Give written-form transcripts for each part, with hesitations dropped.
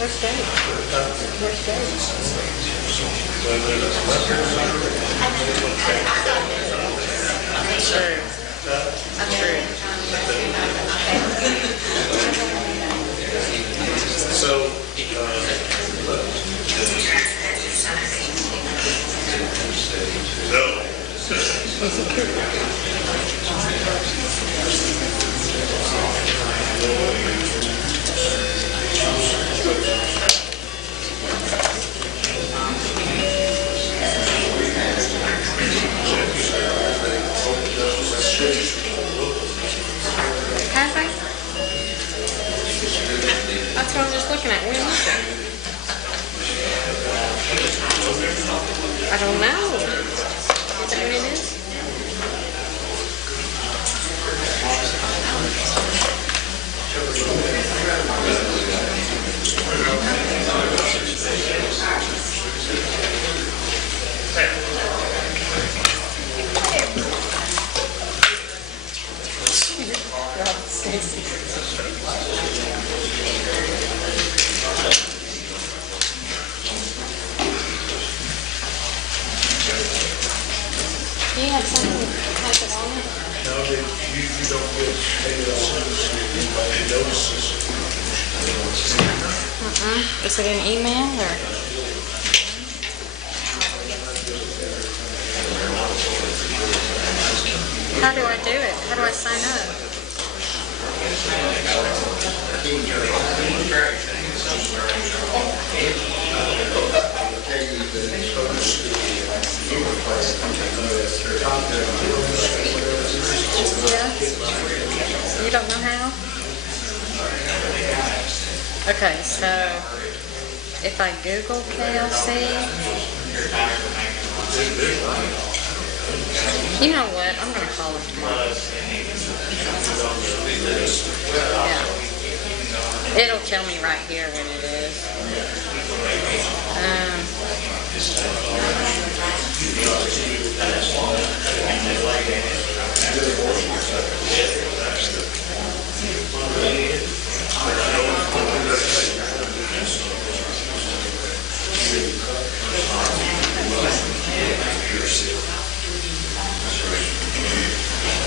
Where's Dave? Where's Dave? That's true. That's true. So, no. Have they? That's what I was just looking at. When is it? I don't know. Is that when it is? Do you have something that has it on it? No, you don't get paid as soon as anybody notices. Is it an email or? How do I do it? How do I sign up? Yeah? You don't know how? Okay, so if I Google KLC, you know what? I'm going to call him tomorrow. Yeah. It'll tell me right here when it is.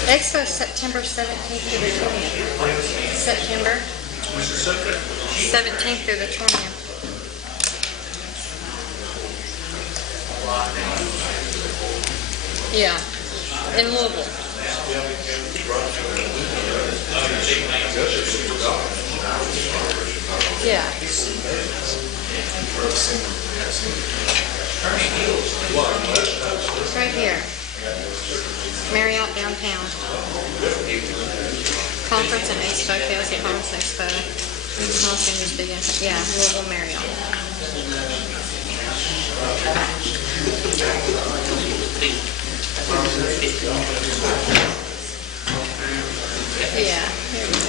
Expo September 17th through the 20th. September 17th through the 20th. Yeah, in Louisville. Yeah. It's right here. Marriott downtown. Conference and Expo, KLC Conference and Expo. Small seniors big. Yeah, Louisville Marriott. Yeah, here we go.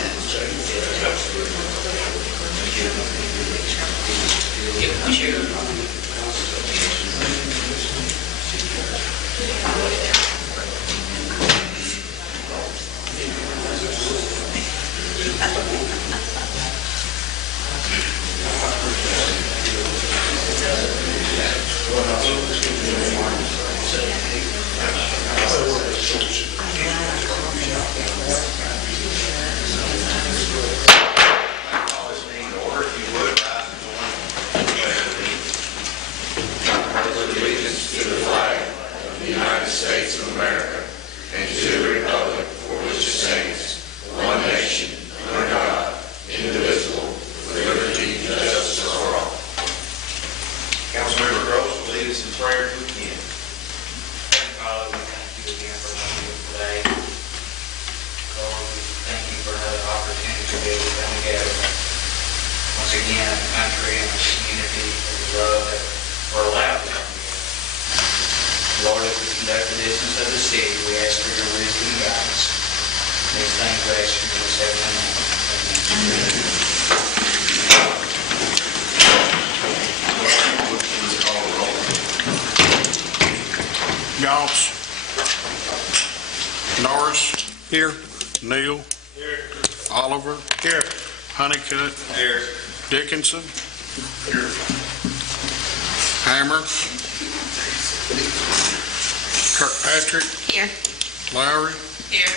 States of America and to the republic for which it stands, one nation, under God, indivisible, with liberty and justice for all. Councilmember Gross will lead us in prayer if we can. Father, we thank you again for what you did today. Lord, we thank you for another opportunity to be able to come together once again in the country and the community that we love that we're allowed to come together. Lord, as we conduct the business of the city, we ask for your wisdom and guidance. These things we ask in your heavenly name. Amen. Norris. Here. Neal. Here. Oliver. Here. Honeycutt. Here. Dickinson. Here. Hammer. Kirkpatrick. Here. Lowry. Here.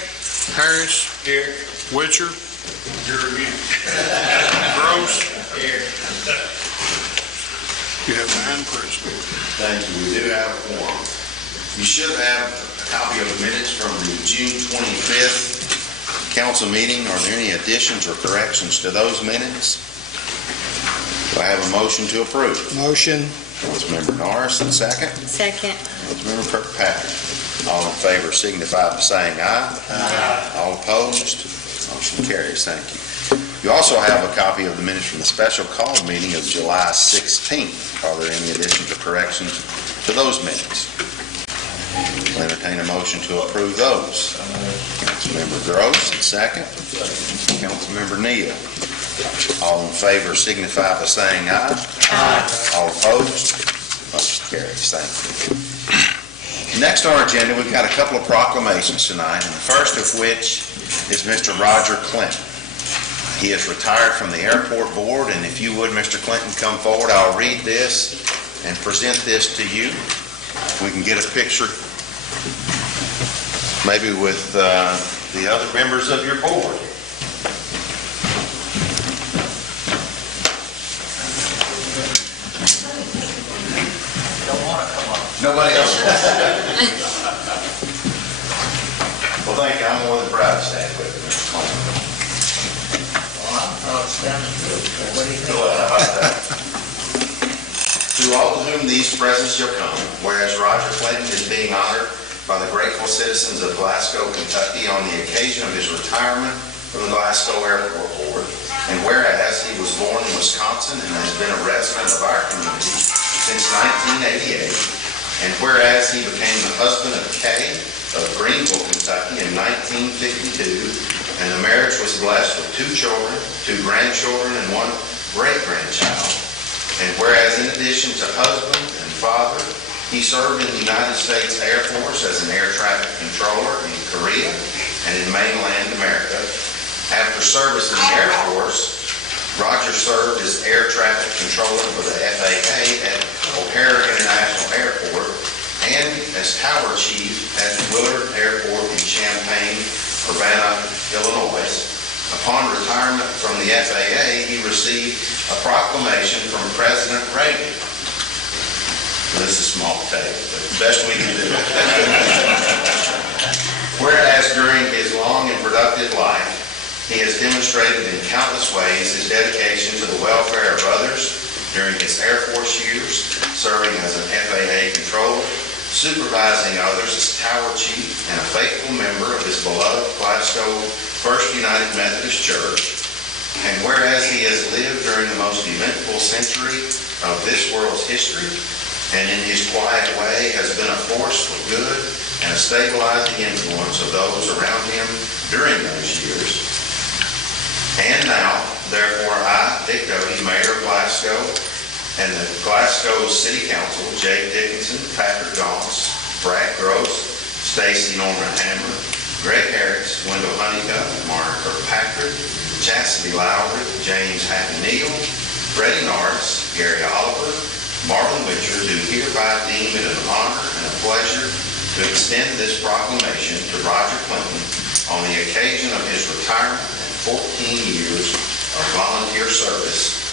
Harris. Here. Witcher. Here again. Gross. Here. You have 9 present. Thank you. We do have a quorum. You should have a copy of the minutes from the June 25th council meeting. Are there any additions or corrections to those minutes? Do I have a motion to approve? Motion. Councilmember Norris, and second. Second. Councilmember Kirkpatrick. All in favor signify by saying aye. Aye. All opposed? Motion carries. Thank you. You also have a copy of the minutes from the special call meeting of July 16th. Are there any additions or corrections to those minutes? We'll entertain a motion to approve those. Councilmember Gross, and second. Councilmember Neal. All in favor signify by saying aye. Aye. All opposed? Motion carries. Thank you. Next on our agenda, we've got a couple of proclamations tonight, and the first of which is Mr. Roger Clinton. He is retired from the airport board, and if you would, Mr. Clinton, come forward. I'll read this and present this to you. We can get a picture maybe with the other members of your board. Nobody else? Well, thank you. I'm more than proud to stand with you, Mr. Clinton. Oh, it's standing good. What do you think? How about that? To all to whom these presents shall come, whereas Roger Clinton is being honored by the grateful citizens of Glasgow, Kentucky on the occasion of his retirement from the Glasgow Airport Board, and whereas he was born in Wisconsin and has been a resident of our community since 1988, and whereas he became the husband of Kay of Greenville, Kentucky in 1952, and the marriage was blessed with 2 children, 2 grandchildren, and 1 great-grandchild. And whereas in addition to husband and father, he served in the United States Air Force as an air traffic controller in Korea and in mainland America. After service in the Air Force, Roger served as air traffic controller for the FAA at O'Hare International Airport and as tower chief at Willard Airport in Champaign, Urbana, Illinois. Upon retirement from the FAA, he received a proclamation from President Reagan. This is small potatoes, but the best we can do. Whereas during his long and productive life, he has demonstrated in countless ways his dedication to the welfare of others during his Air Force years, serving as an FAA controller, supervising others as tower chief, and a faithful member of his beloved Glasgow First United Methodist Church. And whereas he has lived during the most eventful century of this world's history, and in his quiet way has been a force for good and a stabilizing influence of those around him during those years. And now, therefore, I, Dick Doty, Mayor of Glasgow, and the Glasgow City Council, Jake Dickinson, Patrick Goss, Brad Gross, Stacy Norman Hammer, Greg Harris, Wendell Honeycutt, Mark Kirkpatrick, Chastity Lowry, James Happy Neal, Freddie Norris, Gary Oliver, Marlon Witcher, do hereby deem it an honor and a pleasure to extend this proclamation to Roger Clinton on the occasion of his retirement and 14 years of volunteer service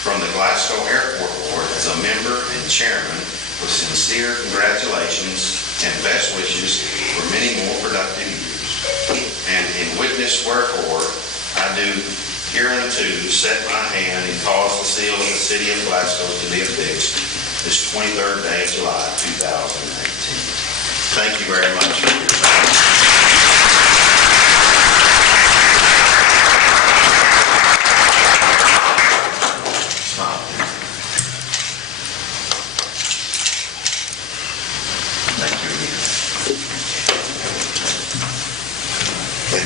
from the Glasgow Airport Board as a member and chairman, with sincere congratulations and best wishes for many more productive years. And in witness wherefore, I do hereunto set my hand and cause the seal of the city of Glasgow to be affixed this 23rd day of July, 2018. Thank you very much for your time.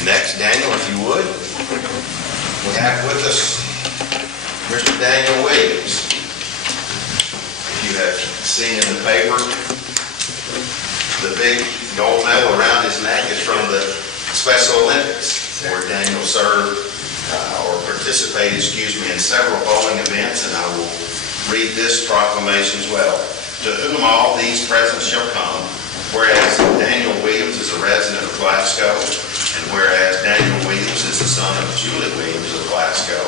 Next, Daniel, if you would. We have with us Mr. Daniel Williams. If you have seen in the paper the big gold medal around his neck is from the Special Olympics, where Daniel served or participated, in several bowling events, and I will read this proclamation as well. To whom all these presents shall come, whereas Daniel Williams is a resident of Glasgow, and whereas Daniel Williams is the son of Julie Williams of Glasgow,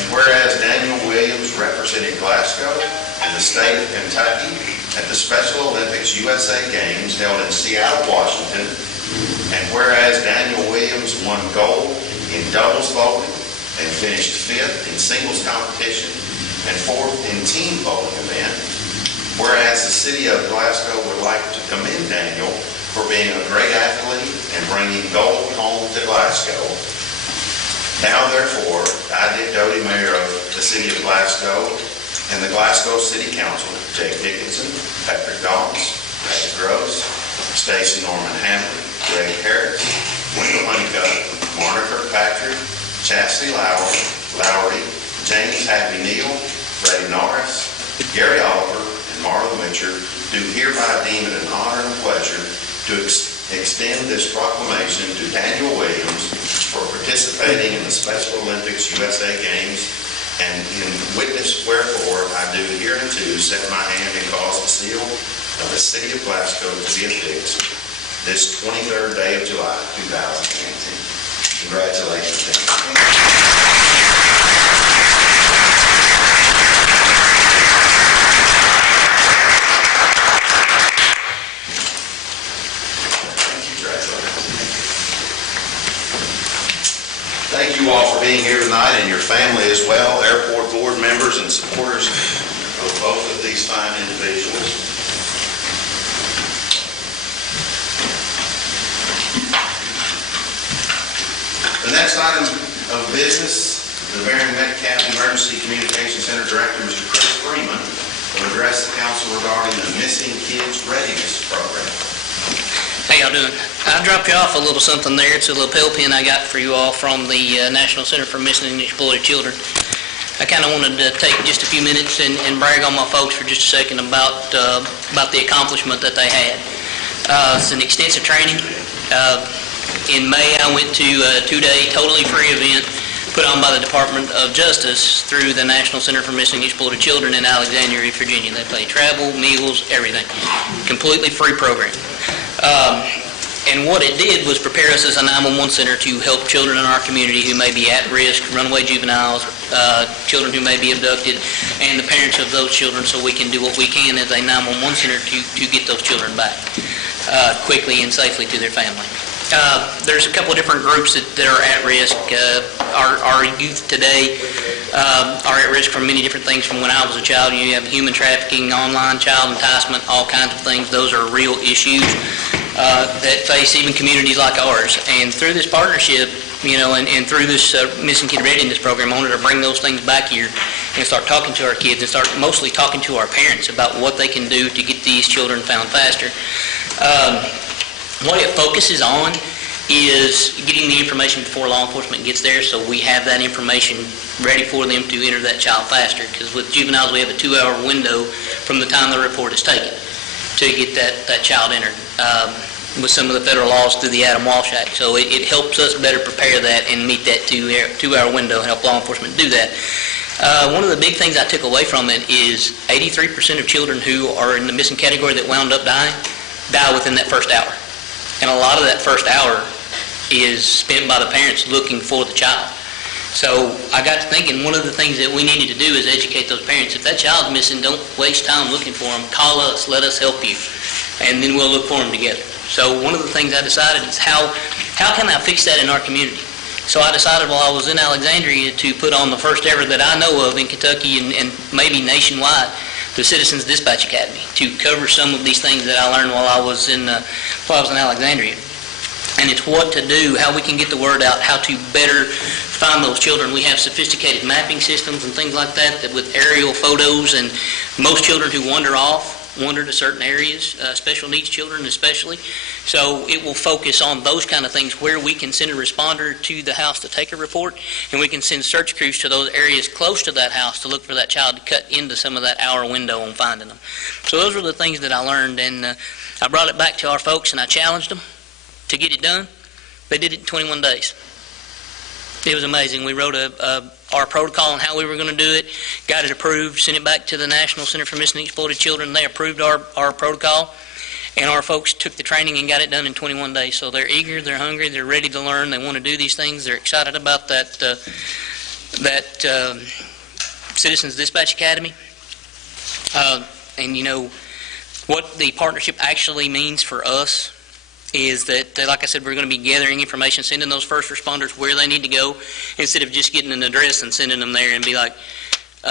and whereas Daniel Williams represented Glasgow and the state of Kentucky at the Special Olympics USA Games held in Seattle, Washington, and whereas Daniel Williams won gold in doubles bowling and finished 5th in singles competition and 4th in team bowling event, whereas the city of Glasgow would like to commend Daniel for being a great athlete and bringing gold home to Glasgow. Now, therefore, I, Dick Doty, Mayor of the City of Glasgow, and the Glasgow City Council, Jake Dickinson, Patrick Dawes, Patrick Gross, Stacy Norman Hamlin, Greg Harris, Wendell Honeycutt, Marna Kirkpatrick, Chastity Lowry, James Happy Neal, Freddie Norris, Gary Oliver, and Marla Wincher do hereby deem it an honor and pleasure to extend this proclamation to Daniel Williams for participating in the Special Olympics USA Games, and in witness wherefore I do hereunto set my hand and cause the seal of the City of Glasgow to be affixed this 23rd day of July, 2018. Congratulations, Dan. Thank you all for being here tonight, and your family as well, airport board members and supporters of both of these fine individuals. The next item of business, the Baron Metcalf Emergency Communication Center Director, Mr. Chris Freeman, will address the council regarding the Missing Kids Readiness Program. How y'all doing? I dropped you off a little something there. It's a little pill pen I got for you all from the National Center for Missing and Exploited Children. I kind of wanted to take just a few minutes and brag on my folks for just a second about the accomplishment that they had. It's an extensive training. In May, I went to a 2-day, totally free event put on by the Department of Justice through the National Center for Missing and Exploited Children in Alexandria, Virginia. They pay travel, meals, everything. Completely free program. And what it did was prepare us as a 911 center to help children in our community who may be at risk, runaway juveniles, children who may be abducted, and the parents of those children, so we can do what we can as a 911 center to get those children back quickly and safely to their family. There's a couple of different groups that are at risk. Our youth today are at risk from many different things from when I was a child. You have human trafficking, online child enticement, all kinds of things. Those are real issues that face even communities like ours. And through this partnership, and through this Missing Kid Readiness Program, I wanted to bring those things back here and start talking to our kids and start mostly talking to our parents about what they can do to get these children found faster. What it focuses on is getting the information before law enforcement gets there, so we have that information ready for them to enter that child faster. Because with juveniles, we have a 2-hour window from the time the report is taken to get that child entered with some of the federal laws through the Adam Walsh Act. So it helps us better prepare that and meet that 2-hour window and help law enforcement do that. One of the big things I took away from it is 83% of children who are in the missing category that wound up dying die within that first hour. And a lot of that first hour is spent by the parents looking for the child. So I got to thinking, one of the things that we needed to do is educate those parents. If that child's missing, don't waste time looking for them. Call us, let us help you, and then we'll look for them together. So one of the things I decided is how can I fix that in our community? So I decided while I was in Alexandria to put on the first ever that I know of in Kentucky and maybe nationwide, the Citizens Dispatch Academy, to cover some of these things that I learned while I was in Alexandria. And it's what to do, how we can get the word out, how to better find those children. We have sophisticated mapping systems and things like that with aerial photos, and most children who wander off, wander to certain areas, special needs children especially. So it will focus on those kind of things where we can send a responder to the house to take a report, and we can send search crews to those areas close to that house to look for that child to cut into some of that hour window on finding them. So those are the things that I learned, and I brought it back to our folks and I challenged them to get it done. They did it in 21 days. It was amazing. We wrote our protocol on how we were going to do it, got it approved, sent it back to the National Center for Missing and Exploited Children. They approved our protocol, and our folks took the training and got it done in 21 days. So they're eager, they're hungry, they're ready to learn, they want to do these things, they're excited about that Citizens Dispatch Academy. And you know, what the partnership actually means for us is that, like I said, we're going to be gathering information, sending those first responders where they need to go, instead of just getting an address and sending them there and be like,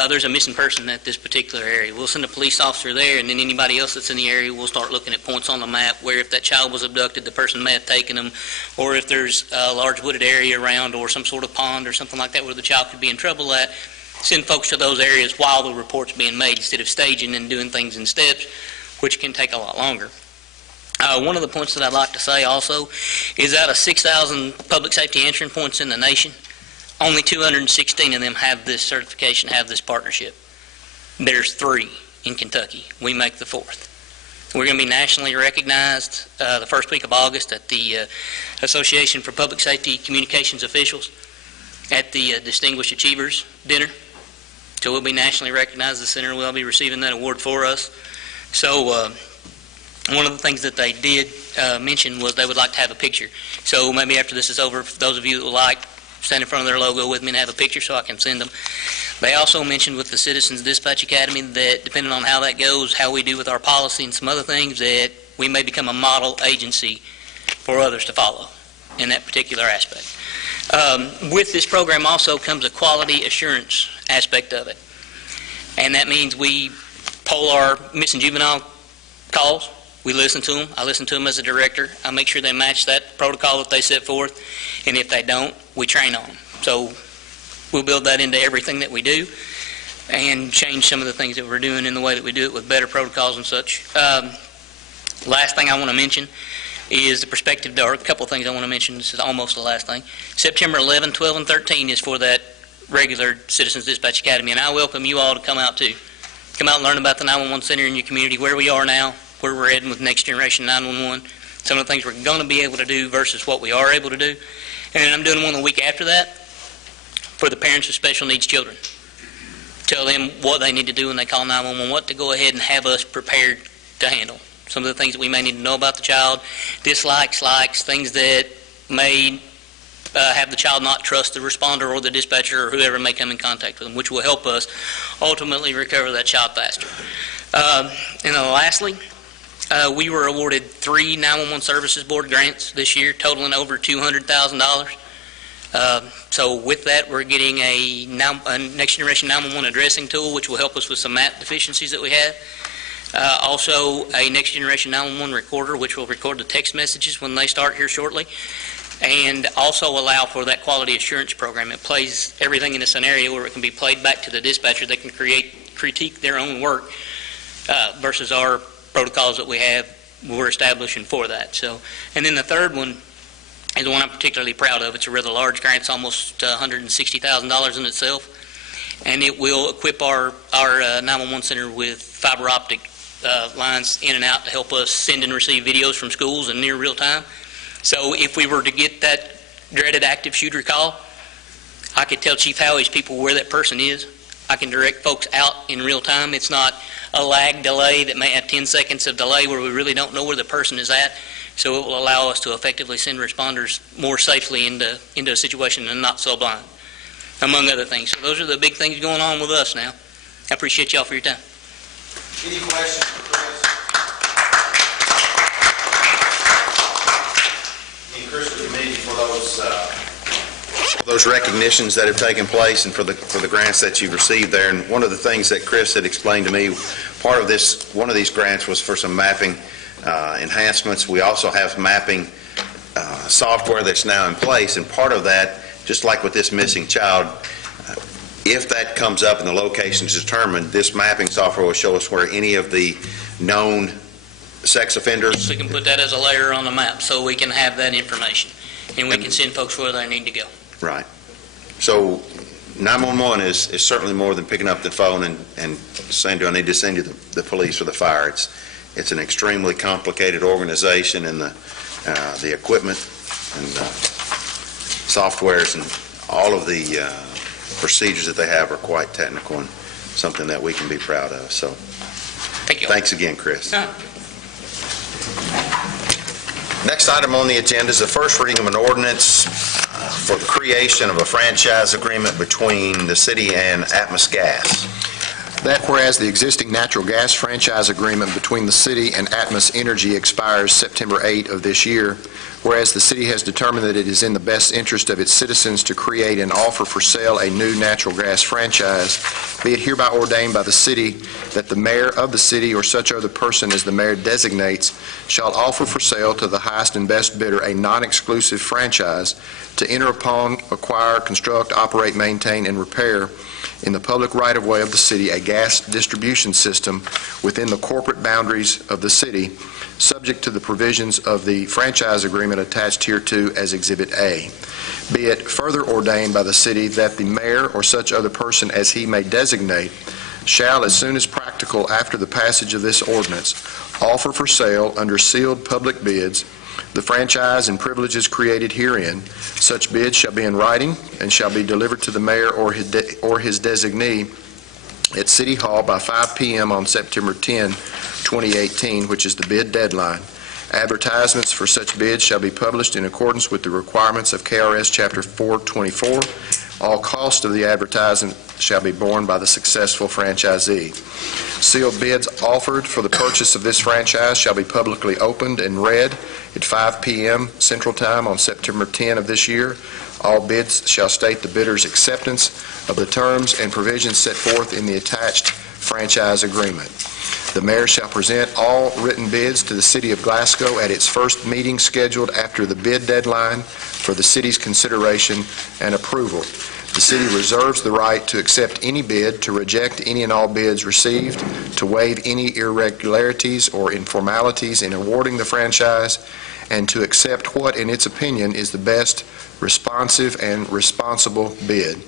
there's a missing person at this particular area. We'll send a police officer there, and then anybody else that's in the area, we'll start looking at points on the map where if that child was abducted, the person may have taken them, or if there's a large wooded area around or some sort of pond or something like that where the child could be in trouble at, send folks to those areas while the report's being made instead of staging and doing things in steps, which can take a lot longer. One of the points that I'd like to say also is out of 6,000 public safety answering points in the nation, only 216 of them have this certification, have this partnership. There's 3 in Kentucky. We make the 4th. We're going to be nationally recognized the first week of August at the Association for Public Safety Communications Officials at the Distinguished Achievers Dinner. So we'll be nationally recognized. The center will be receiving that award for us. So one of the things that they did mention was they would like to have a picture. So maybe after this is over, for those of you that would like, stand in front of their logo with me and have a picture so I can send them. They also mentioned with the Citizens Dispatch Academy that depending on how that goes, how we do with our policy and some other things, that we may become a model agency for others to follow in that particular aspect. With this program also comes a quality assurance aspect of it. And that means we poll our missing juvenile calls. We listen to them. I listen to them as a director. I make sure they match that protocol that they set forth. And if they don't, we train on them. So we'll build that into everything that we do and change some of the things that we're doing in the way that we do it with better protocols and such. Last thing I want to mention is the perspective, or a couple of things I want to mention. This is almost the last thing. September 11, 12, and 13 is for that regular Citizens Dispatch Academy, and I welcome you all to come out too. Come out and learn about the 911 Center in your community, where we are now, where we're heading with Next Generation 911, some of the things we're going to be able to do versus what we are able to do. And then I'm doing one the week after that for the parents of special needs children. Tell them what they need to do when they call 911, what to go ahead and have us prepared to handle. Some of the things that we may need to know about the child, dislikes, likes, things that may have the child not trust the responder or the dispatcher or whoever may come in contact with them, which will help us ultimately recover that child faster. And then lastly, we were awarded 3 911 Services Board grants this year, totaling over $200,000. So with that, we're getting a Next Generation 911 addressing tool, which will help us with some map deficiencies that we have. Also, a Next Generation 911 recorder, which will record the text messages when they start here shortly, and also allow for that quality assurance program. It plays everything in a scenario where it can be played back to the dispatcher. They can critique their own work versus our protocols that we're establishing for that. So, and then the third one is the one I'm particularly proud of. It's a rather large grant. It's almost $160,000 in itself, and it will equip our 911 center with fiber optic lines in and out to help us send and receive videos from schools in near real time. So if we were to get that dreaded active shooter call, I could tell Chief Howie's people where that person is. I can direct folks out in real time. It's not a lag delay that may have 10 seconds of delay where we really don't know where the person is at. So it will allow us to effectively send responders more safely into a situation and not so blind, among other things. So those are the big things going on with us now. I appreciate y'all for your time. Any questions for Chris? And Chris, we commend you for those recognitions that have taken place and for the grants that you've received there. And one of the things that Chris had explained to me, one of these grants was for some mapping enhancements. We also have mapping software that's now in place, and part of that, just like with this missing child, if that comes up and the location is determined, this mapping software will show us where any of the known sex offenders. We can put that as a layer on the map so we can have that information, and we can send folks where they need to go. Right. So 911 is certainly more than picking up the phone and saying, do I need to send you the police or the fire? It's an extremely complicated organization, and the equipment and softwares and all of the procedures that they have are quite technical and something that we can be proud of. So Thank you. thanks again, Chris. Next item on the agenda is the first reading of an ordinance for the creation of a franchise agreement between the city and Atmos Gas. That whereas the existing natural gas franchise agreement between the city and Atmos Energy expires September 8 of this year, whereas the city has determined that it is in the best interest of its citizens to create and offer for sale a new natural gas franchise, be it hereby ordained by the city that the mayor of the city or such other person as the mayor designates shall offer for sale to the highest and best bidder a non-exclusive franchise to enter upon, acquire, construct, operate, maintain, and repair in the public right-of-way of the city a gas distribution system within the corporate boundaries of the city, subject to the provisions of the franchise agreement attached hereto as Exhibit A. Be it further ordained by the city that the mayor or such other person as he may designate shall, as soon as practical after the passage of this ordinance, offer for sale under sealed public bids the franchise and privileges created herein. Such bids shall be in writing and shall be delivered to the mayor or his designee at City Hall by 5 p.m. on September 10, 2018, which is the bid deadline. Advertisements for such bids shall be published in accordance with the requirements of KRS Chapter 424. All cost of the advertisement shall be borne by the successful franchisee. Sealed bids offered for the purchase of this franchise shall be publicly opened and read at 5 p.m. Central Time on September 10 of this year. All bids shall state the bidder's acceptance of the terms and provisions set forth in the attached franchise agreement. The mayor shall present all written bids to the City of Glasgow at its first meeting scheduled after the bid deadline for the city's consideration and approval. The city reserves the right to accept any bid, to reject any and all bids received, to waive any irregularities or informalities in awarding the franchise, and to accept what, in its opinion, is the best responsive and responsible bid.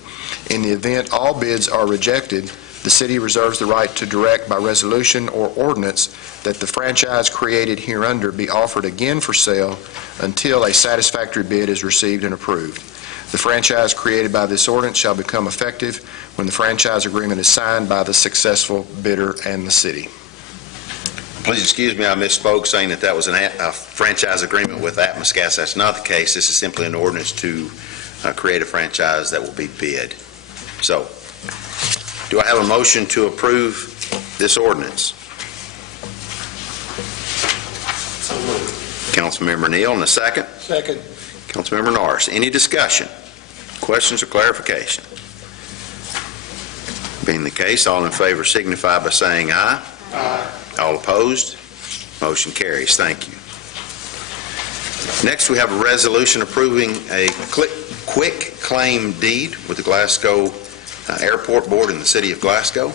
In the event all bids are rejected, the city reserves the right to direct by resolution or ordinance that the franchise created hereunder be offered again for sale until a satisfactory bid is received and approved. The franchise created by this ordinance shall become effective when the franchise agreement is signed by the successful bidder and the city. Please excuse me, I misspoke saying that was a franchise agreement with Atmos Gas. That's not the case. This is simply an ordinance to create a franchise that will be bid. So, do I have a motion to approve this ordinance? Councilmember Neal, and a second? Second. Councilmember Norris. Any discussion, questions, or clarification? Being the case, all in favor signify by saying aye. Aye. All opposed? Motion carries. Thank you. Next, we have a resolution approving a quick claim deed with the Glasgow Airport Board in the City of Glasgow.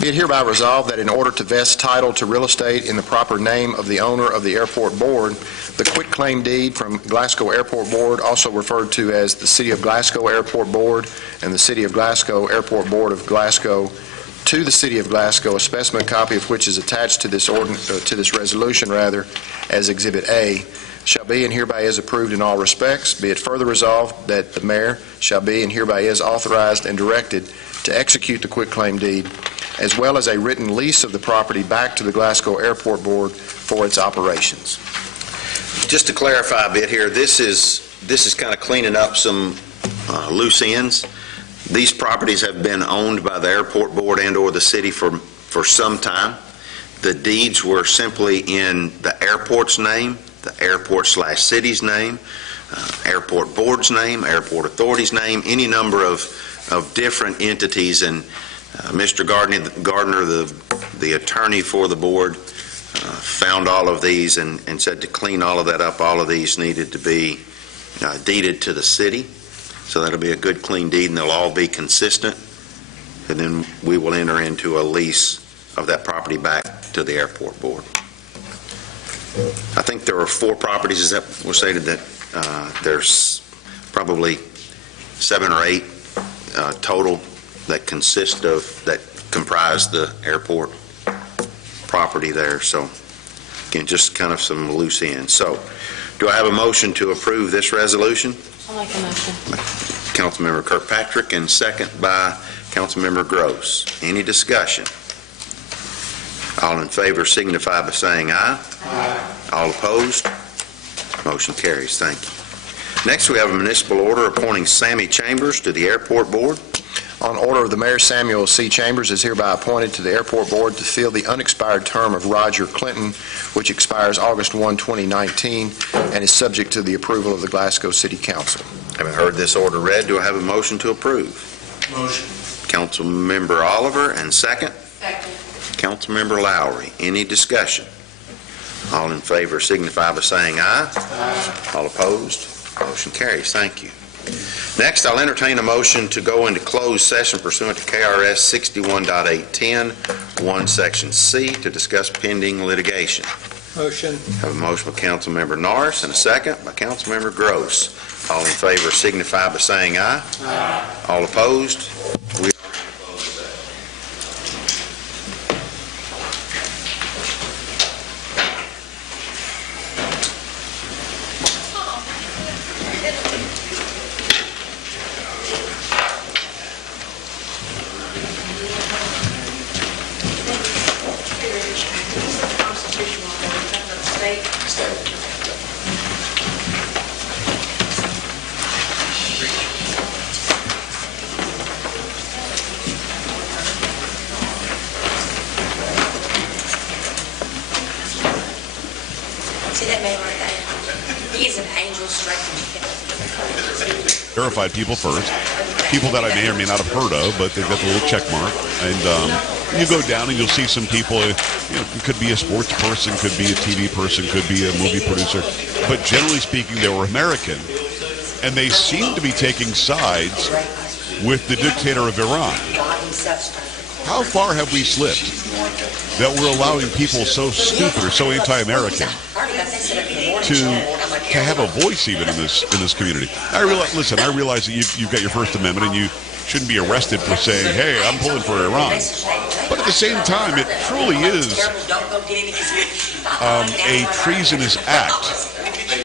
Be it hereby resolved that in order to vest title to real estate in the proper name of the owner of the Airport Board, the quitclaim deed from Glasgow Airport Board, also referred to as the City of Glasgow Airport Board and the City of Glasgow Airport Board of Glasgow, to the City of Glasgow, a specimen copy of which is attached to this resolution as Exhibit A, shall be and hereby is approved in all respects. Be it further resolved that the mayor shall be and hereby is authorized and directed to execute the quitclaim deed, as well as a written lease of the property back to the Glasgow Airport Board for its operations. Just to clarify a bit here, this is kind of cleaning up some loose ends. These properties have been owned by the Airport Board and or the city for some time. The deeds were simply in the airport's name, the airport/city's name, Airport Board's name, Airport Authority's name, any number of different entities, and Mr. Gardner, the attorney for the board, found all of these and said to clean all of that up, all of these needed to be deeded to the city. So that'll be a good clean deed, and they'll all be consistent, and then we will enter into a lease of that property back to the airport board. I think there are 4 properties that were stated that there's probably 7 or 8 total that comprise the airport property there. So again, just kind of some loose ends. So do I have a motion to approve this resolution? I'll make a motion. Councilmember Kirkpatrick, and second by Councilmember Gross. Any discussion? All in favor signify by saying aye. Aye. All opposed? Motion carries. Thank you. Next, we have a municipal order appointing Sammy Chambers to the Airport Board. On order of the Mayor, Samuel C. Chambers is hereby appointed to the Airport Board to fill the unexpired term of Roger Clinton, which expires August 1, 2019, and is subject to the approval of the Glasgow City Council. Having heard this order read, do I have a motion to approve? Motion. Councilmember Oliver, and second? Second. Councilmember Lowry. Any discussion? All in favor signify by saying aye. Aye. All opposed? Motion carries. Thank you. Next, I'll entertain a motion to go into closed session pursuant to KRS 61.810, 1 Section C, to discuss pending litigation. Motion. Have a motion by Councilmember Norris and a second by Councilmember Gross. All in favor signify by saying aye. Aye. All opposed? We See that man right there? He's an angel straight from Verified people first, people that I may or may not have heard of, but they've got the little check mark. And you go down and you'll see some people, it could be a sports person, could be a TV person, could be a movie producer. But generally speaking, they were American. And they seem to be taking sides with the dictator of Iran. How far have we slipped that we're allowing people so stupid or so anti-American to have a voice even in this community? I realize that you've got your First Amendment and you shouldn't be arrested for saying, hey, I'm pulling for Iran. But at the same time, it truly is a treasonous act